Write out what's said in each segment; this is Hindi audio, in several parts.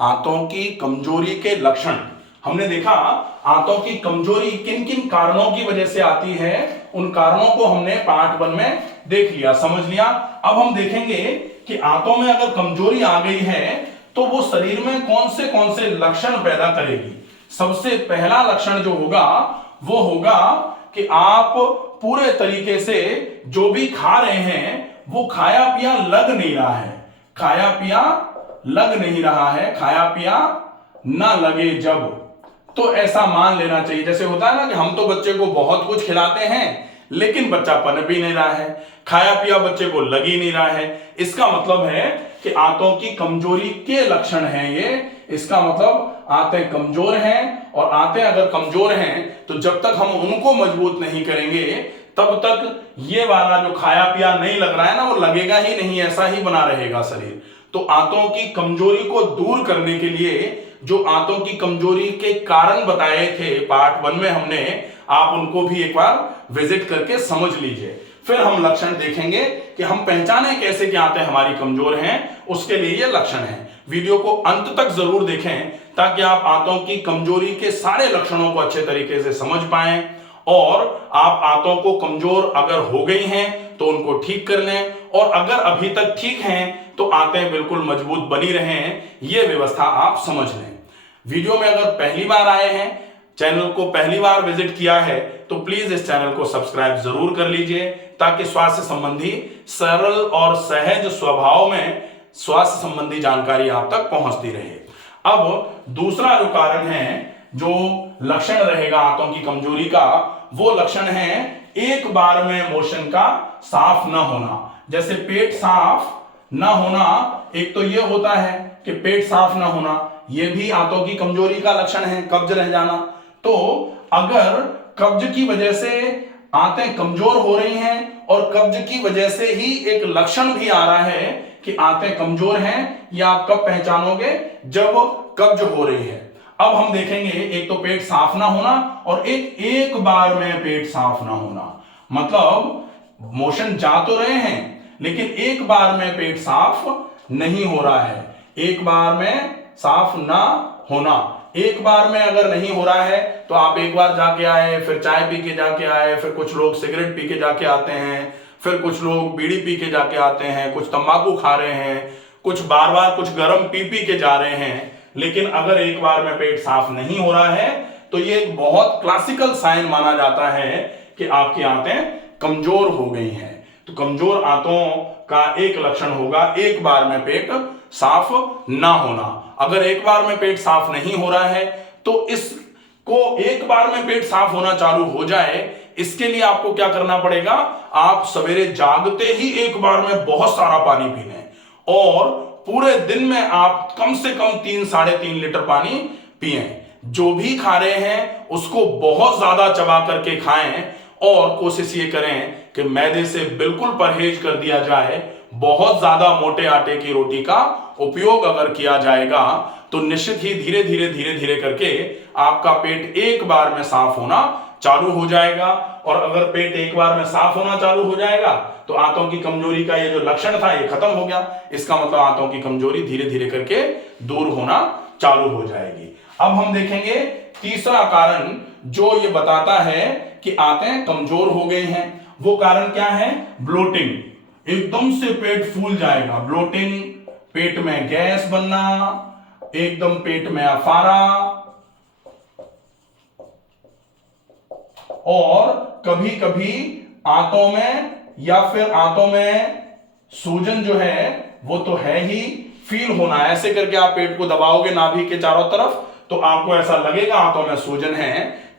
आंतों की कमजोरी के लक्षण। हमने देखा आंतों की कमजोरी किन किन कारणों की वजह से आती है, उन कारणों को हमने पार्ट 1 में देख लिया, समझ लिया। अब हम देखेंगे कि आंतों में अगर कमजोरी आ गई है तो वो शरीर में कौन से लक्षण पैदा करेगी। सबसे पहला लक्षण जो होगा वो होगा कि आप पूरे तरीके से जो भी खा रहे हैं वो खाया पिया लग नहीं रहा है, खाया पिया लग नहीं रहा है, खाया पिया ना लगे जब, तो ऐसा मान लेना चाहिए। जैसे होता है ना कि हम तो बच्चे को बहुत कुछ खिलाते हैं लेकिन बच्चा पनप ही नहीं रहा है, खाया पिया बच्चे को लग ही नहीं रहा है, इसका मतलब है कि आंतों की कमजोरी के लक्षण हैं ये। इसका मतलब आंतें कमजोर हैं, और आंतें अगर कमजोर हैं तो जब तक हम उनको मजबूत नहीं करेंगे तब तक ये वाला जो खाया पिया नहीं लग रहा है ना वो लगेगा ही नहीं, ऐसा ही बना रहेगा शरीर। तो आंतों की कमजोरी को दूर करने के लिए जो आंतों की कमजोरी के कारण बताए थे पार्ट 1 में हमने, आप उनको भी एक बार विजिट करके समझ लीजिए। फिर हम लक्षण देखेंगे कि हम पहचाने कैसे कि आंतें हमारी कमजोर हैं, उसके लिए ये लक्षण हैं। वीडियो को अंत तक जरूर देखें ताकि आप आंतों की कमजोरी के सारे लक्षणों को अच्छे तरीके से समझ पाएं, और आप आंतों को कमजोर अगर हो गई हैं तो उनको ठीक कर लें, और अगर अभी तक ठीक हैं तो आंतें बिल्कुल मजबूत बनी रहें, यह व्यवस्था आप समझ लें। वीडियो में अगर पहली बार आए हैं, चैनल को पहली बार विजिट किया है, तो प्लीज इस चैनल को सब्सक्राइब जरूर कर लीजिए ताकि स्वास्थ्य संबंधी सरल और सहज स्वभाव में स्वास्थ्य संबंधी जानकारी आप तक पहुंचती रहे। अब दूसरा जो कारण है, जो लक्षण रहेगा आंतों की कमजोरी का, वो लक्षण है एक बार में मोशन का साफ न होना। जैसे पेट साफ ना होना, एक तो ये होता है कि पेट साफ ना होना, ये भी आंतों की कमजोरी का लक्षण है, कब्ज रह जाना। तो अगर कब्ज की वजह से आंतें कमजोर हो रही हैं और कब्ज की वजह से ही एक लक्षण भी आ रहा है कि आंतें कमजोर हैं, या आप कब पहचानोगे, जब कब्ज हो रही है। अब हम देखेंगे, एक तो पेट साफ ना होना और एक बार में पेट साफ ना होना। मतलब मोशन जा तो रहे हैं लेकिन एक बार में पेट साफ नहीं हो रहा है, एक बार में साफ ना होना। एक बार में अगर नहीं हो रहा है तो आप एक बार जाके आए, फिर चाय पी के जाके आए, फिर कुछ लोग सिगरेट पी के जाके आते हैं, फिर कुछ लोग बीड़ी पी के जाके आते हैं, कुछ तंबाकू खा रहे हैं, कुछ बार बार कुछ गर्म पी के जा रहे हैं। लेकिन अगर एक बार में पेट साफ नहीं हो रहा है तो ये एक बहुत क्लासिकल साइन माना जाता है कि आपकी आंतें कमजोर हो गई हैं। तो कमजोर आंतों का एक लक्षण होगा एक बार में पेट साफ ना होना। अगर एक बार में पेट साफ नहीं हो रहा है तो इसको एक बार में पेट साफ होना चालू हो जाए, इसके लिए आपको क्या करना पड़ेगा, आप सवेरे जागते ही एक बार में बहुत सारा पानी पी लें, और पूरे दिन में आप कम से कम 3-3.5 लीटर पानी पिएं। जो भी खा रहे हैं उसको बहुत ज्यादा चबा करके खाएं, और कोशिश ये करें कि मैदे से बिल्कुल परहेज कर दिया जाए। बहुत ज्यादा मोटे आटे की रोटी का उपयोग अगर किया जाएगा तो निश्चित ही धीरे धीरे करके आपका पेट एक बार में साफ होना चालू हो जाएगा। और अगर पेट एक बार में साफ होना चालू हो जाएगा तो आंतों की कमजोरी का ये जो लक्षण था ये खत्म हो गया। इसका मतलब आंतों की कमजोरी धीरे धीरे करके दूर होना चालू हो जाएगी। अब हम देखेंगे तीसरा कारण जो ये बताता है कि आंतें कमजोर हो गई हैं। वो कारण क्या है, ब्लोटिंग। एकदम से पेट फूल जाएगा, ब्लोटिंग, पेट में गैस बनना, एकदम पेट में अफारा, और कभी कभी आंतों में या फिर आंतों में सूजन जो है वो तो है ही, फील होना। ऐसे करके आप पेट को दबाओगे नाभि के चारों तरफ तो आपको ऐसा लगेगा आंतों में सूजन है।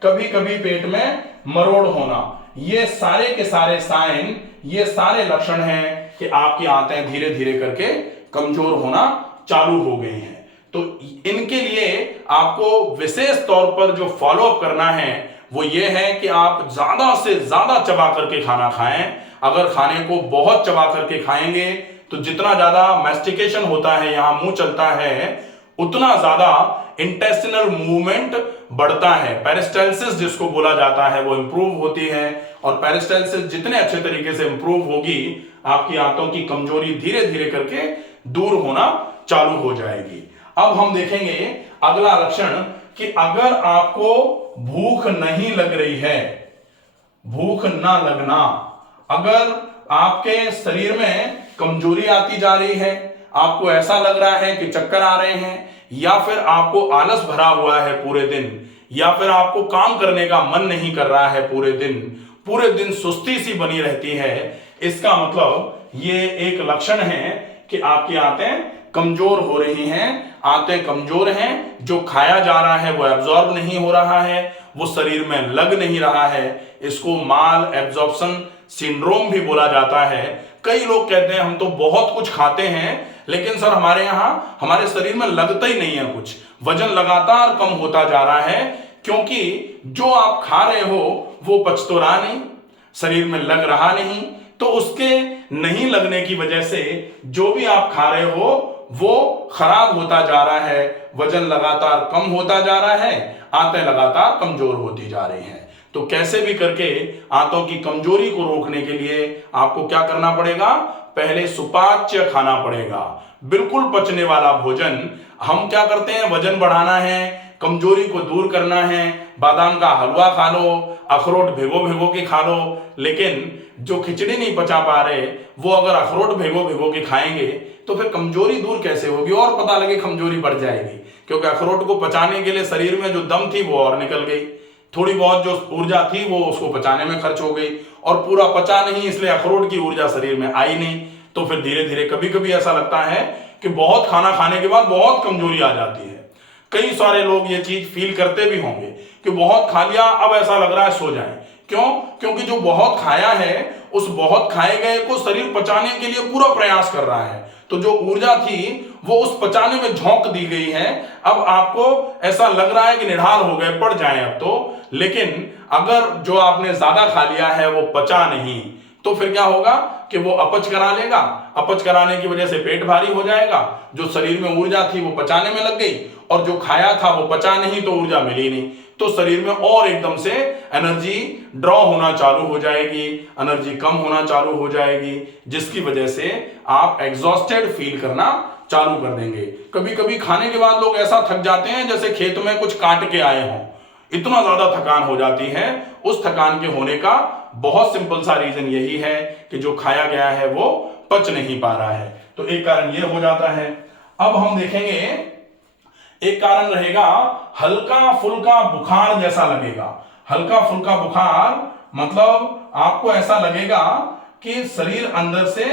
कभी कभी पेट में मरोड़ होना, ये सारे के सारे साइन, ये सारे लक्षण हैं कि आपकी आंतें धीरे धीरे करके कमजोर होना चालू हो गई हैं। तो इनके लिए आपको विशेष तौर पर जो फॉलोअप करना है वो ये है कि आप ज्यादा से ज्यादा चबा करके खाना खाएं। अगर खाने को बहुत चबा करके खाएंगे तो जितना ज्यादा मैस्टिकेशन होता है, यहां मुंह चलता है, उतना ज्यादा इंटेस्टिनल मूवमेंट बढ़ता है। पेरिस्टाल्सिस जिसको बोला जाता है वो इंप्रूव होती है, और पेरिस्टाल्सिस जितने अच्छे तरीके से इंप्रूव होगी आपकी आंतों की कमजोरी धीरे धीरे करके दूर होना चालू हो जाएगी। अब हम देखेंगे अगला लक्षण कि अगर आपको भूख नहीं लग रही है, भूख ना लगना, अगर आपके शरीर में कमजोरी आती जा रही है, आपको ऐसा लग रहा है कि चक्कर आ रहे हैं, या फिर आपको आलस भरा हुआ है पूरे दिन, या फिर आपको काम करने का मन नहीं कर रहा है पूरे दिन सुस्ती सी बनी रहती है, इसका मतलब ये एक लक्षण है कि आपकी आंतें कमजोर हो रही हैं, आंतें कमजोर हैं, जो खाया जा रहा है वो एब्जॉर्ब नहीं हो रहा है, वो शरीर में लग नहीं रहा है। इसको माल एब्जॉर्प्शन सिंड्रोम भी बोला जाता है। कई लोग कहते हैं हम तो बहुत कुछ खाते हैं लेकिन सर हमारे यहां हमारे शरीर में लगता ही नहीं है कुछ, वजन लगातार कम होता जा रहा है, क्योंकि जो आप खा रहे हो वो पच तो रहा नहीं, शरीर में लग रहा नहीं, तो उसके नहीं लगने की वजह से जो भी आप खा रहे हो वो खराब होता जा रहा है, वजन लगातार कम होता जा रहा है, आंतें लगातार कमजोर होती जा रही हैं। तो कैसे भी करके आंतों की कमजोरी को रोकने के लिए आपको क्या करना पड़ेगा? पहले सुपाच्य खाना पड़ेगा, बिल्कुल पचने वाला भोजन। हम क्या करते हैं, वजन बढ़ाना है, कमजोरी को दूर करना है, बादाम का हलवा खा लो, अखरोट भिगो भिगो के खा लो, लेकिन जो खिचड़ी नहीं पचा पा रहे वो अगर अखरोट भिगो भिगो के खाएंगे तो फिर कमजोरी दूर कैसे होगी, और पता लगे कमजोरी बढ़ जाएगी, क्योंकि अखरोट को पचाने के लिए शरीर में जो दम थी वो और निकल गई, थोड़ी बहुत जो ऊर्जा थी वो उसको पचाने में खर्च हो गई, और पूरा पचा नहीं इसलिए अखरोट की ऊर्जा शरीर में आई नहीं। तो फिर धीरे धीरे कभी कभी ऐसा लगता है कि बहुत खाना खाने के बाद बहुत कमजोरी आ जाती है। कई सारे लोग ये चीज फील करते भी होंगे कि बहुत खा लिया, अब ऐसा लग रहा है सो जाएं। क्यों? क्योंकि जो बहुत खाया है उस बहुत खाए गए को शरीर पचाने के लिए पूरा प्रयास कर रहा है, तो जो ऊर्जा थी वो उस पचाने में झोंक दी गई है। अब आपको ऐसा लग रहा है कि निढाल हो गए, पड़ जाएं अब तो, लेकिन अगर जो आपने ज्यादा खा लिया है वो पचा नहीं तो फिर क्या होगा कि वो अपच करा लेगा, अपच कराने की वजह से पेट भारी हो जाएगा, जो शरीर में ऊर्जा थी वो पचाने में लग गई, और जो खाया था वो पचा नहीं तो ऊर्जा मिली नहीं, तो शरीर में और एकदम से एनर्जी ड्रॉ होना चालू हो जाएगी, एनर्जी कम होना चालू हो जाएगी, जिसकी वजह से आप एग्जॉस्टेड फील करना चालू कर देंगे। कभी कभी खाने के बाद लोग ऐसा थक जाते हैं जैसे खेत में कुछ काट के आए हों, इतना ज्यादा थकान हो जाती है। उस थकान के होने का बहुत सिंपल सा रीजन यही है कि जो खाया गया है वो पच नहीं पा रहा है, तो एक कारण ये हो जाता है। अब हम देखेंगे एक कारण रहेगा हल्का फुल्का बुखार जैसा लगेगा। हल्का फुल्का बुखार मतलब आपको ऐसा लगेगा कि शरीर अंदर से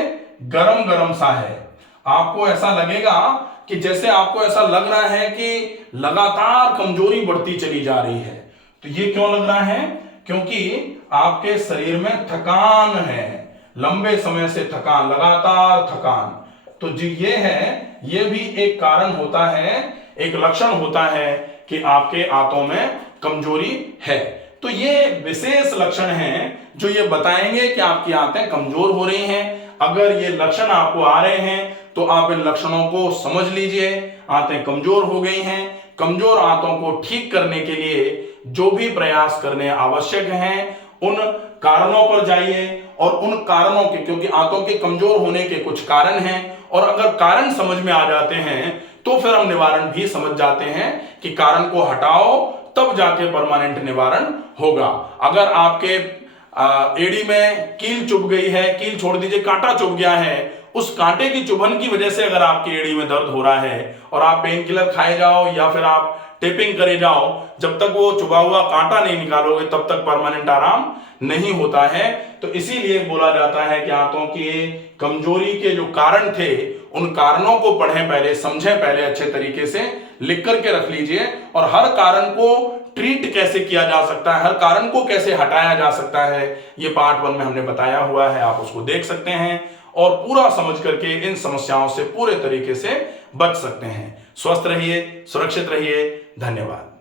गरम गरम सा है, आपको ऐसा लगेगा कि जैसे आपको ऐसा लग रहा है कि लगातार कमजोरी बढ़ती चली जा रही है। तो ये क्यों लग रहा है? क्योंकि आपके शरीर में थकान है, लंबे समय से थकान, लगातार थकान। तो जो ये है, ये भी एक कारण होता है, एक लक्षण होता है कि आपके आंतों में कमजोरी है। तो ये विशेष लक्षण हैं जो ये बताएंगे कि आपकी आंतें कमजोर हो रही हैं। अगर ये लक्षण आपको आ रहे हैं तो आप इन लक्षणों को समझ लीजिए, आंतें कमजोर हो गई हैं। कमजोर आंतों को ठीक करने के लिए जो भी प्रयास करने आवश्यक हैं उन कारणों पर जाइए, और उन कारणों के, क्योंकि आंतों के कमजोर होने के कुछ कारण हैं, और अगर कारण समझ में आ जाते हैं तो फिर हम निवारण भी समझ जाते हैं कि कारण को हटाओ तब जाके परमानेंट निवारण होगा। अगर आपके एड़ी में कील चुभ गई है, कील छोड़ दीजिए, कांटा चुभ गया है, उस कांटे की चुभन की वजह से अगर आपकी एड़ी में दर्द हो रहा है और आप पेन किलर खाए जाओ या फिर आप टेपिंग करे जाओ, जब तक वो चुभा हुआ कांटा नहीं निकालोगे तब तक परमानेंट आराम नहीं होता है। तो इसीलिए बोला जाता है कि आंतों की कमजोरी के जो कारण थे उन कारणों को पढ़ें पहले, समझें पहले, अच्छे तरीके से लिख करके रख लीजिए, और हर कारण को ट्रीट कैसे किया जा सकता है, हर कारण को कैसे हटाया जा सकता है, ये पार्ट 1 में हमने बताया हुआ है, आप उसको देख सकते हैं और पूरा समझ करके इन समस्याओं से पूरे तरीके से बच सकते हैं। स्वस्थ रहिए, सुरक्षित रहिए, धन्यवाद।